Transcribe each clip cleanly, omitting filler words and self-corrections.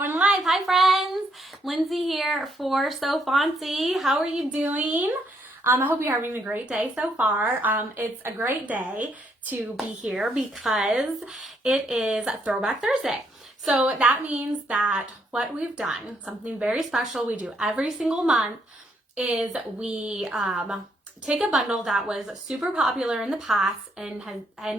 Going live. Hi friends, Lindsay here for So Fontsy. How are you doing? I hope you're having a great day so far. It's a great day to be here because it is Throwback Thursday. So that means that what we've done, something very special we do every single month, is we take a bundle that was super popular in the past and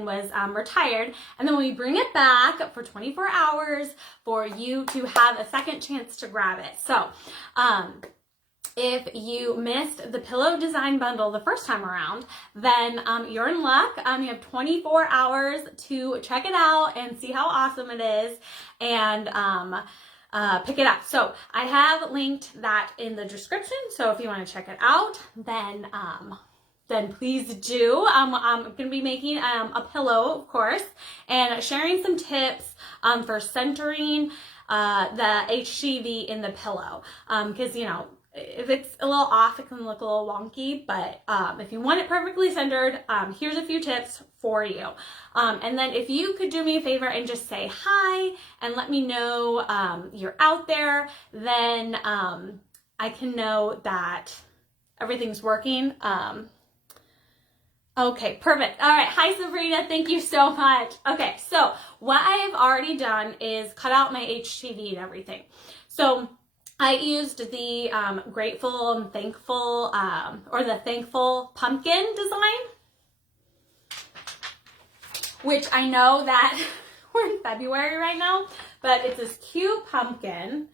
was retired, and then we bring it back for 24 hours for you to have a second chance to grab it. So if you missed the pillow design bundle the first time around, then you're in luck. You have 24 hours to check it out and see how awesome it is, and pick it up. So I have linked that in the description. So if you want to check it out, then please do. I'm going to be making a pillow, of course, and sharing some tips for centering the HGV in the pillow. Because, you know, if it's a little off, it can look a little wonky, but if you want it perfectly centered, here's a few tips for you. And then if you could do me a favor and just say hi and let me know you're out there, then I can know that everything's working. Okay, perfect. All right. Hi, Sabrina. Thank you so much. Okay, so what I've already done is cut out my HGV and everything. So I used the Grateful and Thankful, or the Thankful Pumpkin design, which I know that we're in February right now, but it's this cute pumpkin,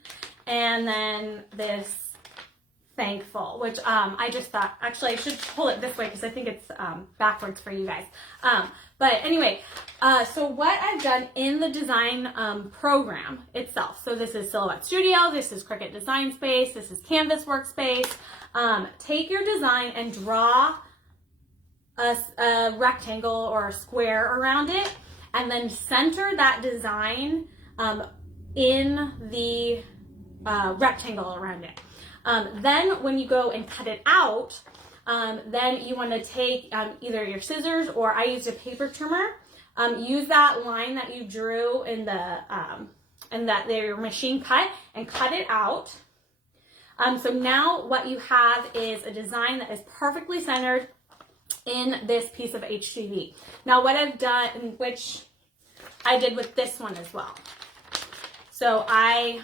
and then this Thankful, which I just thought, actually I should pull it this way because I think it's backwards for you guys. But anyway, so what I've done in the design program itself, so this is Silhouette Studio, this is Cricut Design Space, this is Canvas Workspace. Take your design and draw a rectangle or a square around it, and then center that design in the rectangle around it. Then when you go and cut it out, then you want to take either your scissors, or I used a paper trimmer. Use that line that you drew in the your machine cut, and cut it out. So now what you have is a design that is perfectly centered in this piece of HGV. Now what I've done, which I did with this one as well. So I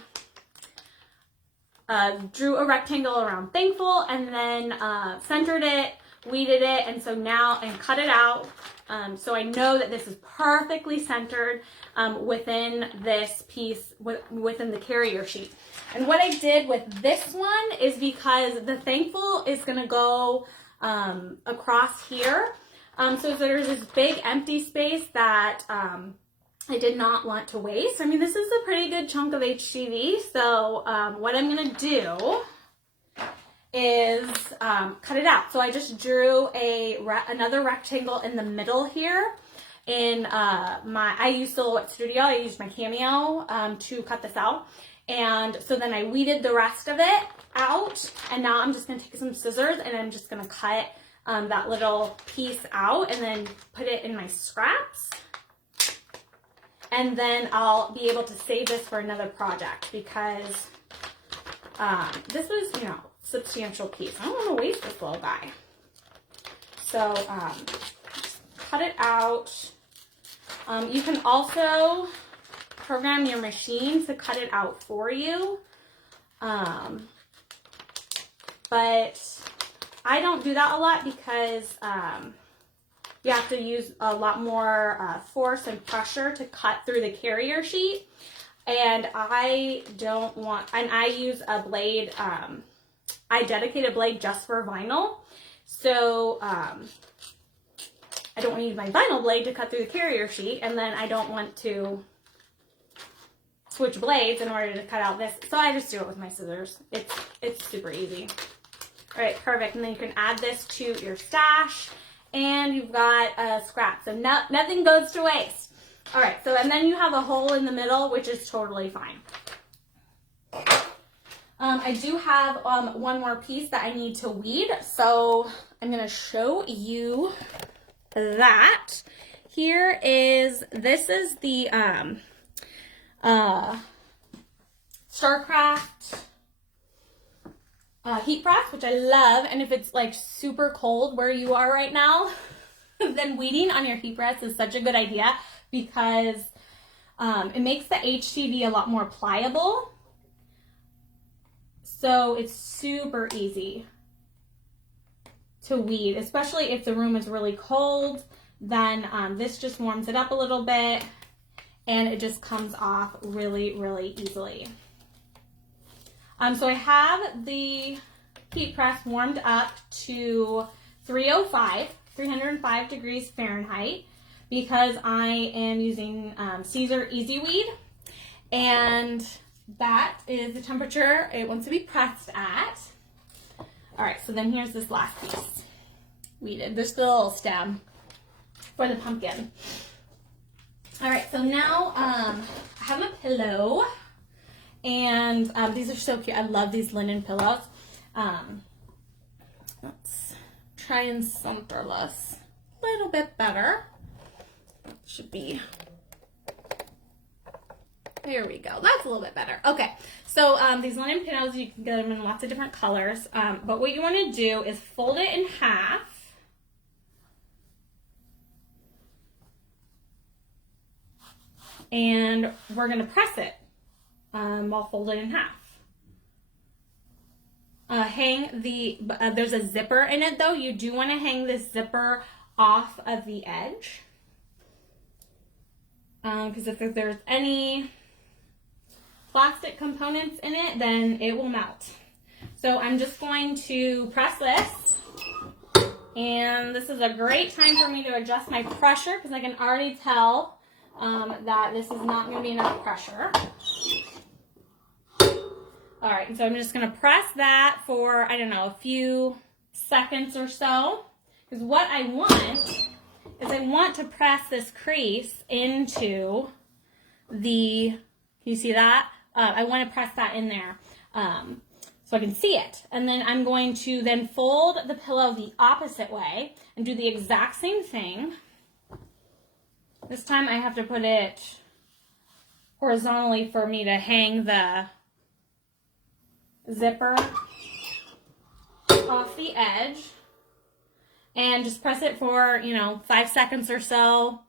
drew a rectangle around Thankful, and then centered it, weeded it, and so now, and cut it out. So I know that this is perfectly centered within this piece, within the carrier sheet. And what I did with this one is, because the Thankful is going to go across here. So there's this big empty space that I did not want to waste. I mean, this is a pretty good chunk of HGV, so what I'm going to do is cut it out. So I just drew another rectangle in the middle here. I used Silhouette Studio, I used my Cameo to cut this out. And so then I weeded the rest of it out, and now I'm just going to take some scissors and I'm just going to cut that little piece out and then put it in my scraps. And then I'll be able to save this for another project, because this was, you know, substantial piece. I don't want to waste this little guy. So cut it out. You can also program your machine to cut it out for you. But I don't do that a lot, because you have to use a lot more force and pressure to cut through the carrier sheet. And I don't want, and I use a blade, I dedicate a blade just for vinyl. So I don't want to use my vinyl blade to cut through the carrier sheet, and then I don't want to switch blades in order to cut out this. So I just do it with my scissors. It's super easy. All right, perfect. And then you can add this to your stash, and you've got a scrap, so nothing goes to waste. All right, so, and then you have a hole in the middle, which is totally fine. I do have one more piece that I need to weed, so I'm gonna show you that. This is the Starcraft heat press, which I love. And if it's like super cold where you are right now, then weeding on your heat press is such a good idea because it makes the HTV a lot more pliable. So it's super easy to weed, especially if the room is really cold. Then this just warms it up a little bit and it just comes off really, really easily. So I have the heat press warmed up to 305 degrees Fahrenheit because I am using Caesar Easy Weed, and that is the temperature it wants to be pressed at. All right, so then here's this last piece weeded. There's the little stem for the pumpkin. All right, so now I have my pillow, and these are so cute. I love these linen pillows. Let's try and center this a little bit better. Should be, there we go. That's a little bit better. Okay, so these linen pillows, you can get them in lots of different colors, but what you want to do is fold it in half. And we're going to press it while folded in half. Hang the, there's a zipper in it though. You do want to hang this zipper off of the edge. Because if there's any plastic components in it, then it will melt. So I'm just going to press this. And this is a great time for me to adjust my pressure because I can already tell that this is not going to be enough pressure. All right, and so I'm just going to press that for, I don't know, a few seconds or so. Because what I want is I want to press this crease into the, you see that? I want to press that in there so I can see it. And then I'm going to then fold the pillow the opposite way and do the exact same thing. This time I have to put it horizontally for me to hang the zipper off the edge, and just press it for, 5 seconds or so.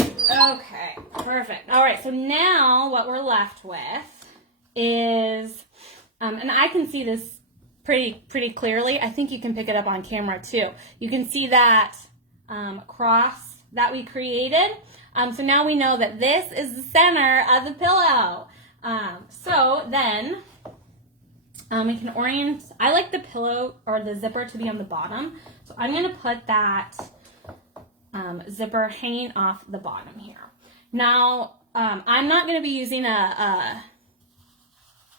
Okay, perfect. All right, so now what we're left with is, and I can see this pretty clearly. I think you can pick it up on camera too. You can see that cross that we created. So now we know that this is the center of the pillow. So then we can orient, I like the pillow or the zipper to be on the bottom. So I'm going to put that zipper hanging off the bottom here. Now, I'm not going to be using a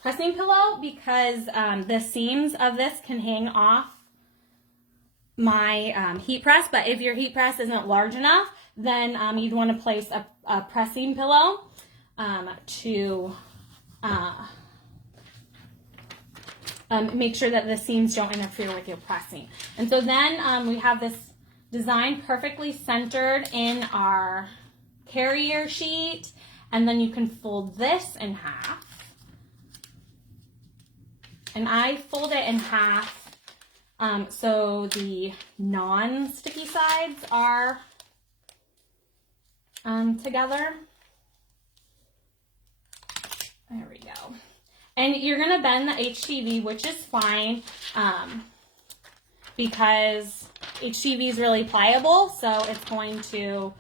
pressing pillow because the seams of this can hang off my heat press, but if your heat press isn't large enough, then you'd want to place a pressing pillow to make sure that the seams don't interfere with your pressing. And so then we have this design perfectly centered in our carrier sheet, and then you can fold this in half. And I fold it in half so the non-sticky sides are together. There we go. And you're going to bend the HTV, which is fine because HTV is really pliable, so it's going to,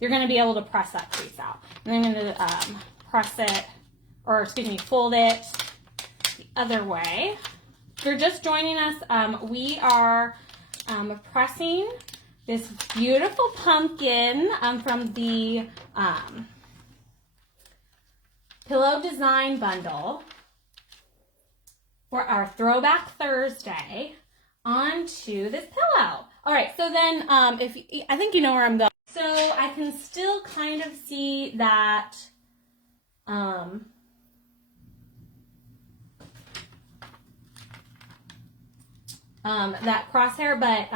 you're going to be able to press that crease out. And I'm going to press it, or excuse me, fold it the other way. If you're just joining us, we are pressing this beautiful pumpkin from the Pillow Design Bundle for our Throwback Thursday onto this pillow. All right, so then I think you know where I'm going. So I can still kind of see that that crosshair, but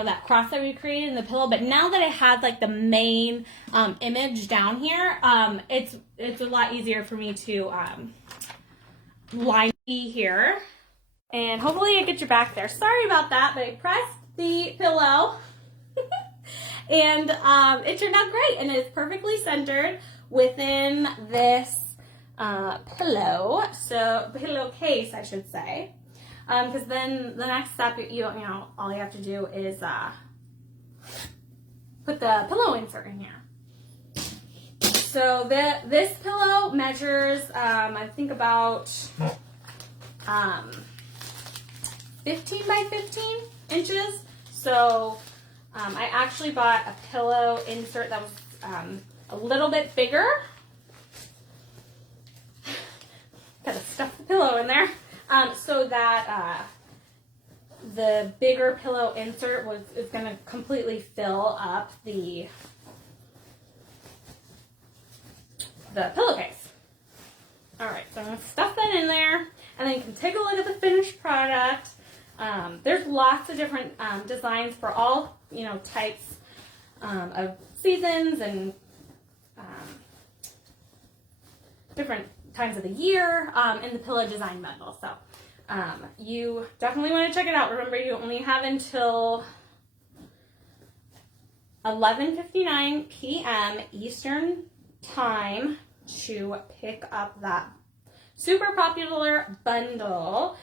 that cross that we created in the pillow. But now that it has like the main image down here, it's a lot easier for me to line here. And hopefully I get your back there. Sorry about that, but I pressed the pillow and it turned out great, and it's perfectly centered within this pillowcase, I should say. Because then the next step, all you have to do is put the pillow insert in here. So this pillow measures, I think about 15 by 15 inches. So I actually bought a pillow insert that was a little bit bigger. Gotta stuff the pillow in there. So that the bigger pillow insert is going to completely fill up the pillowcase. All right, so I'm going to stuff that in there, and then you can take a look at the finished product. There's lots of different designs for all types of seasons and different times of the year in the pillow design bundle. So you definitely want to check it out. Remember, you only have until 11:59 p.m. Eastern time to pick up that super popular bundle.